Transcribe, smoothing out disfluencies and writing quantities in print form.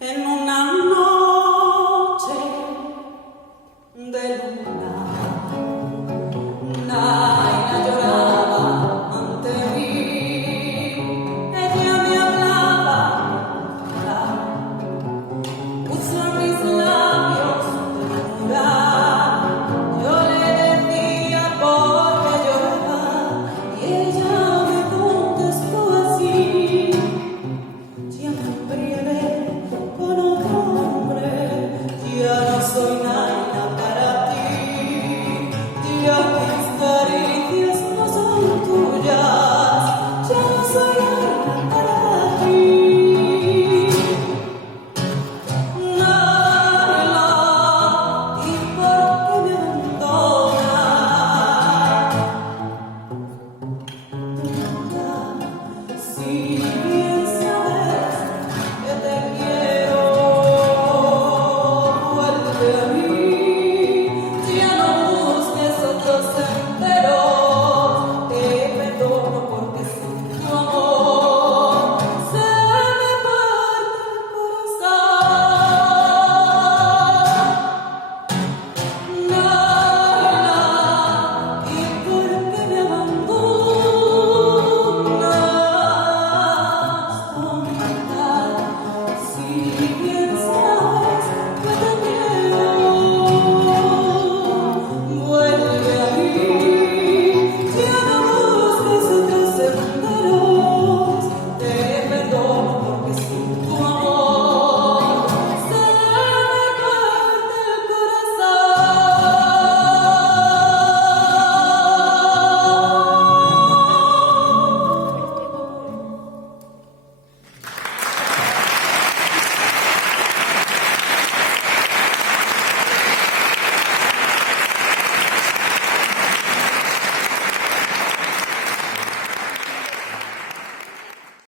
En una noche de luna, Naina lloraba ante mí. Ella me hablaba, puso en mis labios ternura. Yo le decía por qué lloraba y ella me contestó así: ya me embriagué